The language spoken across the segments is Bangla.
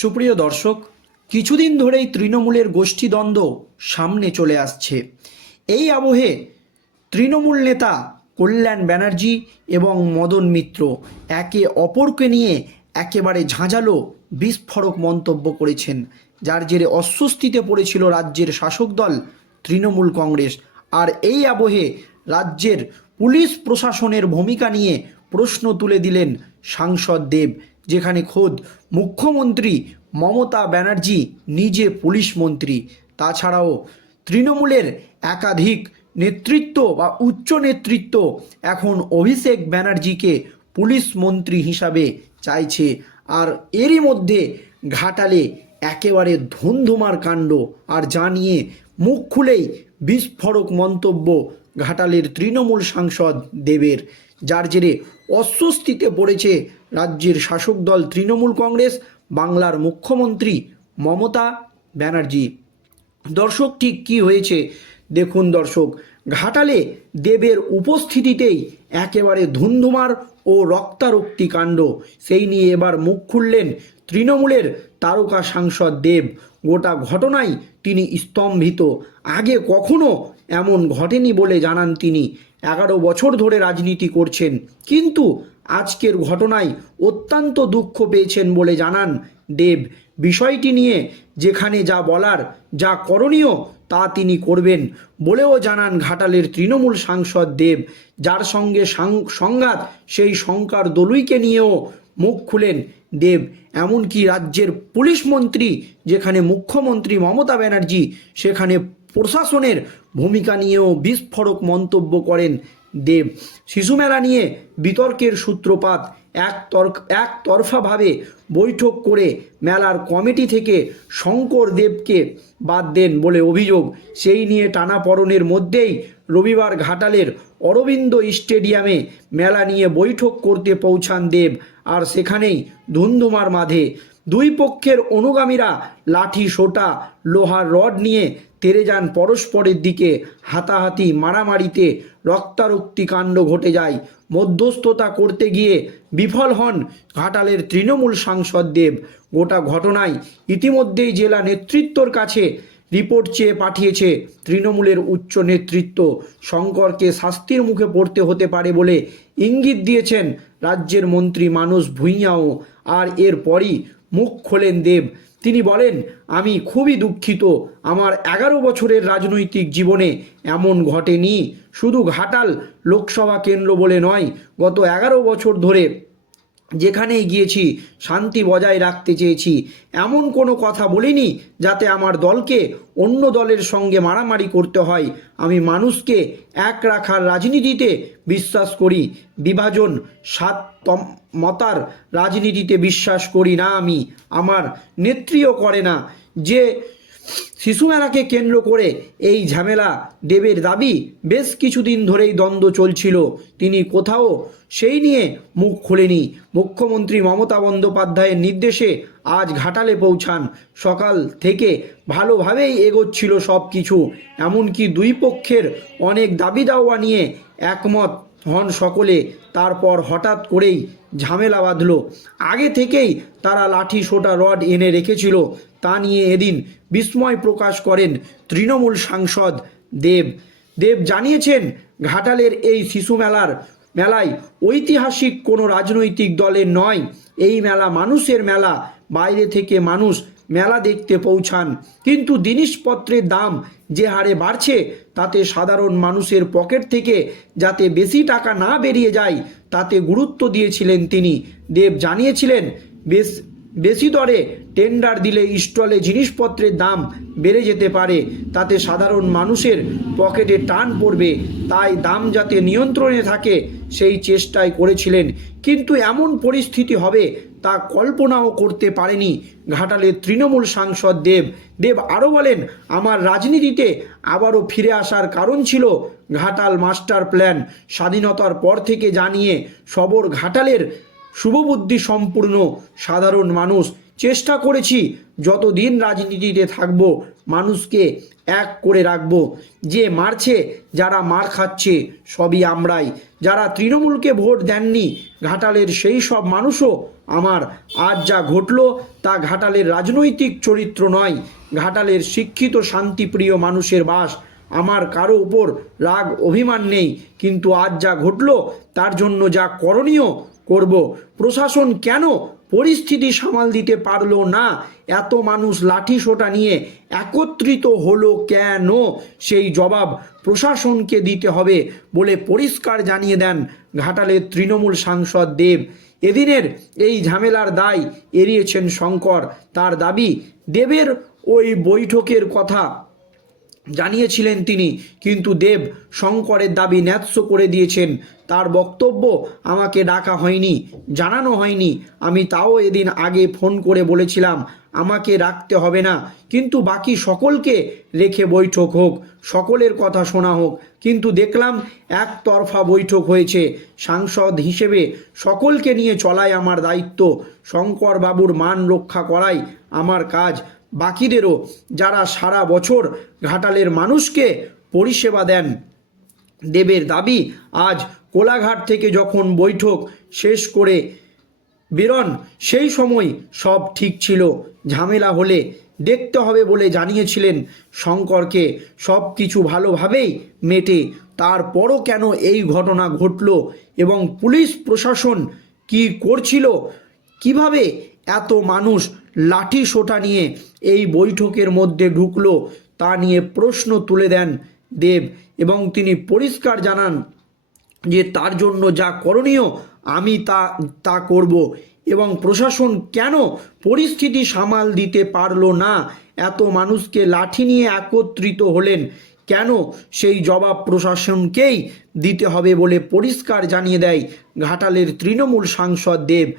সুপ্রিয় দর্শক, কিছুদিন ধরেই তৃণমূলের গোষ্ঠীদ্বন্দ্ব সামনে চলে আসছে। এই আবহে তৃণমূল নেতা কল্যাণ ব্যানার্জি এবং মদন মিত্র একে অপরকে নিয়ে একেবারে ঝাঁঝালো, বিস্ফোরক মন্তব্য করেছেন। যার জেরে অস্বস্তিতে পড়েছিল রাজ্যের শাসক দল, তৃণমূল কংগ্রেস। আর এই আবহে রাজ্যের পুলিশ প্রশাসনের ভূমিকা নিয়ে প্রশ্ন তুলে দিলেন সাংসদ দেব। যেখানে খোদ মুখ্যমন্ত্রী মমতা ব্যানার্জি নিজে পুলিশ মন্ত্রী। তাছাড়াও তৃণমূলের একাধিক নেতৃত্ব বা উচ্চ নেতৃত্ব এখন অভিষেক ব্যানার্জিকে পুলিশ মন্ত্রী হিসাবে চাইছে। আর এরই মধ্যে ঘাটালে একেবারে ধুমধুমার কাণ্ড। আর যা নিয়ে মুখ খুলেই বিস্ফোরক মন্তব্য ঘাটালের তৃণমূল সাংসদ দেবের। যার জেরে অস্বস্তিতে পড়েছে রাজ্যের শাসক দল তৃণমূল কংগ্রেস, বাংলার মুখ্যমন্ত্রী মমতা ব্যানার্জি। দর্শক, ঠিক কি হয়েছে? দেখুন দর্শক, ঘাটালে দেবের উপস্থিতিতেই একেবারে ধুন্ধুমার ও রক্তারক্তি কাণ্ড। সেই নিয়ে এবার মুখ খুললেন তৃণমূলের তারকা সাংসদ দেব। গোটা ঘটনায় তিনি স্তম্ভিত। আগে কখনো এমন ঘটেনি বলে জানান তিনি। এগারো বছর ধরে রাজনীতি করছেন। কিন্তু আজকের ঘটনায় অত্যন্ত দুঃখ পেয়েছেন বলে জানান দেব। বিষয়টি নিয়ে যেখানে যা বলার, যা করণীয় তা তিনি করবেন বলেও জানান ঘাটালের তৃণমূল সাংসদ দেব, যার সঙ্গে সংঘাত সেই শঙ্কার দলুইকে নিয়েও মুখ খুলেন দেব। এমনকি রাজ্যের পুলিশ মন্ত্রী, যেখানে মুখ্যমন্ত্রী মমতা ব্যানার্জি, সেখানে প্রশাসনের ভূমিকা নিয়েও বিস্ফোরক মন্তব্য করেন দেব। শিশু মেলা নিয়ে বিতর্কের সূত্রপাত। এক তর্ক একতরফাভাবে বৈঠক করে মেলার কমিটি থেকে শঙ্কর দেবকে বাদ দেন বলে অভিযোগ। সেই নিয়ে টানাপড়নের মধ্যেই রবিবার ঘাটালের অরবিন্দ স্টেডিয়ামে মেলা নিয়ে বৈঠক করতে পৌঁছান দেব আর সেখানেই ধুন্ধুমার মাঝে। দুই পক্ষের অনুগামীরা লাঠি, সোটা, লোহার রড নিয়ে তেরে যান পরস্পরের দিকে হাতাহাতি মারামারিতে রক্তারক্তি কাণ্ড ঘটে যায়। মধ্যস্থতা করতে গিয়ে বিফল হন ঘাটালের তৃণমূল সাংসদ দেব। গোটা ঘটনায় ইতিমধ্যেই জেলা নেতৃত্বর কাছে রিপোর্ট চেয়ে পাঠিয়েছে তৃণমূলের উচ্চ নেতৃত্ব। শঙ্করকে শাস্তির মুখে পড়তে হতে পারে বলে ইঙ্গিত দিয়েছেন রাজ্যের মন্ত্রী মানুষ ভূঁইয়াও। আর এরপরই মুখ খোলেন দেব। তিনি বলেন, আমি খুবই দুঃখিত। আমার এগারো বছরের রাজনৈতিক জীবনে এমন ঘটেনি। শুধু ঘাটাল লোকসভা কেন্দ্র বলে নয়, গত এগারো বছর ধরে যেখানেই গিয়েছি, শান্তি বজায় রাখতে চেয়েছি। এমন কোনো কথা বলিনি যাতে আমার দলকে অন্য দলের সঙ্গে মারামারি করতে হয়। আমি মানুষকে এক রাখার রাজনীতিতে বিশ্বাস করি। বিভাজন সাত মতার রাজনীতিতে বিশ্বাস করি না আমি। আমার নেত্রীও করে না। যে শিশু মেলাকে কেন্দ্র করে এই ঝামেলা দেবের দাবি বেশ কিছুদিন ধরেই দ্বন্দ্ব চলছিল। তিনি কোথাও সেই নিয়ে মুখ খোলেনি। মুখ্যমন্ত্রী মমতা বন্দ্যোপাধ্যায়ের নির্দেশে আজ ঘাটালে পৌঁছান। সকাল থেকে ভালোভাবেই এগোচ্ছিল সব কিছু এমনকি দুই পক্ষের অনেক দাবি দাওয়া নিয়ে একমত হন সকলে। তারপর হঠাৎ করেই ঝামেলা বাঁধল। আগে থেকেই তারা লাঠি সোটা রড এনে রেখেছিল। তা নিয়ে এদিন বিস্ময় প্রকাশ করেন তৃণমূল সাংসদ দেব। দেব জানিয়েছেন, ঘাটালের এই শিশু মেলার মেলায় ঐতিহাসিক কোনো রাজনৈতিক দলের নয়। এই মেলা মানুষের মেলা। বাইরে থেকে মানুষ মেলা দেখতে পৌঁছান। কিন্তু জিনিসপত্রের দাম যে হারে বাড়ছে, তাতে সাধারণ মানুষের পকেট থেকে যাতে বেশি টাকা না বেরিয়ে যায়, তাতে গুরুত্ব দিয়েছিলেন তিনি। দেব জানিয়েছিলেন, বেশ বেশি দরে টেন্ডার দিলে স্টলে জিনিসপত্রের দাম বেড়ে যেতে পারে। তাতে সাধারণ মানুষের পকেটে টান পড়বে, তাই দাম যাতে নিয়ন্ত্রণে থাকে, সেই চেষ্টাই করেছিলেন। কিন্তু এমন পরিস্থিতি হবে তা কল্পনাও করতে পারেনি ঘাটালের তৃণমূল সাংসদ দেব। দেব আরও বলেন, আমার রাজনীতিতে আবারও ফিরে আসার কারণ ছিল ঘাটাল মাস্টার প্ল্যান। স্বাধীনতার পর থেকে জানিয়ে সবর ঘাটালের শুভবুদ্ধি সম্পূর্ণ সাধারণ মানুষ। চেষ্টা করেছি যতদিন রাজনীতিতে থাকব, মানুষকে এক করে রাখব। যে মারছে, যারা মার খাচ্ছে, সবই আমরাই। যারা তৃণমূলকে ভোট দেননি, ঘাটালের সেই সব মানুষও আমার। আজ যা ঘটল, তা ঘাটালের রাজনৈতিক চরিত্র নয়। ঘাটালের শিক্ষিত, শান্তিপ্রিয় মানুষের বাস। আমার কারও উপর রাগ, অভিমান নেই। কিন্তু আজ যা ঘটল, তার জন্য যা করণীয় করব। প্রশাসন কেন পরিস্থিতি সামাল দিতে পারল না? এত মানুষ লাঠি সোটা নিয়ে একত্রিত হলো কেন? সেই জবাব প্রশাসনকে দিতে হবে বলে পরিষ্কার জানিয়ে দেন ঘাটালের তৃণমূল সাংসদ দেব। এদিনের এই ঝামেলার দায় এড়িয়েছেন শঙ্কর। তার দাবি, দেবের ওই বৈঠকের কথা জানিয়েছিলেন তিনি, কিন্তু দেব শঙ্করের দাবি ন্যায্য করে দিয়েছেন। তার বক্তব্য আমাকে ডাকা হয়নি, জানানো হয়নি। আমি তাও এদিন আগে ফোন করে বলেছিলাম, আমাকে রাখতে হবে না। কিন্তু বাকি সকলকে রেখে বৈঠক হোক, সকলের কথা শোনা হোক। কিন্তু দেখলাম একতরফা বৈঠক হয়েছে। সাংসদ হিসেবে সকলকে নিয়ে চলাই আমার দায়িত্ব। শঙ্কর বাবুর মান রক্ষা করাই আমার কাজ। বাকিদেরও যারা সারা বছর ঘাটালের মানুষকে পরিষেবা দেন, দেবের দাবি আজ কোলাঘাট থেকে যখন বৈঠক শেষ করে বেরন, সেই সময় সব ঠিক ছিল। ঝামেলা হলে দেখতে হবে বলে জানিয়েছিলেন শঙ্করকে। সব কিছু ভালোভাবেই মেটে তারপরও কেন এই ঘটনা ঘটল এবং পুলিশ প্রশাসন কি করছিল? কীভাবে এত মানুষ লাঠি সোটা নিয়ে এই বৈঠকের মধ্যে ঢুকলো, তা নিয়ে প্রশ্ন তুলে দেন দেব এবং তিনি পরিষ্কার জানান যে তার জন্য যা করণীয় আমি তা তা করব এবং প্রশাসন কেন পরিস্থিতি সামাল দিতে পারল না? এত মানুষকে লাঠি নিয়ে একত্রিত হলেন কেন? সেই জবাব প্রশাসনকেই দিতে হবে বলে পরিষ্কার জানিয়ে দেয় ঘাটালের তৃণমূল সাংসদ দেব।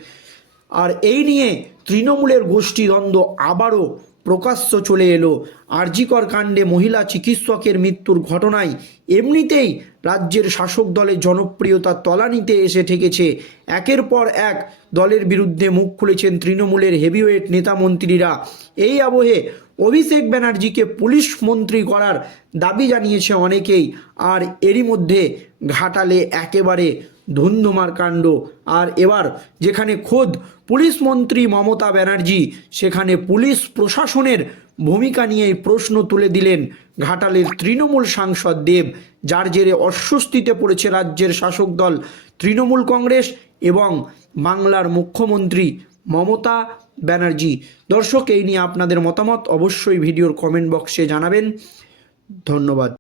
আর এই নিয়ে তৃণমূলের গোষ্ঠীদ্বন্দ্ব আবারও প্রকাশ্য চলে এলো। আরজিকর কাণ্ডে মহিলা চিকিৎসকের মৃত্যুর ঘটনায় এমনিতেই রাজ্যের শাসক দলের জনপ্রিয়তা তলানিতে এসে ঠেকেছে। একের পর এক দলের বিরুদ্ধে মুখ খুলেছেন তৃণমূলের হেভিওয়েট নেতা মন্ত্রীরা। এই আবহে অভিষেক ব্যানার্জিকে পুলিশ মন্ত্রী করার দাবি জানিয়েছে অনেকেই। আর এরই মধ্যে ঘাটালে একেবারে ধুন্ধুমার কাণ্ড। আর এবার যেখানে খোদ পুলিশ মন্ত্রী মমতা ব্যানার্জি, সেখানে পুলিশ প্রশাসনের ভূমিকা নিয়েই প্রশ্ন তুলে দিলেন ঘাটালের তৃণমূল সাংসদ দেব, যার জেরে অস্বস্তিতে পড়েছে রাজ্যের শাসক দল তৃণমূল কংগ্রেস এবং বাংলার মুখ্যমন্ত্রী মমতা ব্যানার্জি। দর্শক, এই নিয়ে আপনাদের মতামত অবশ্যই ভিডিওর কমেন্ট বক্সে জানাবেন। ধন্যবাদ।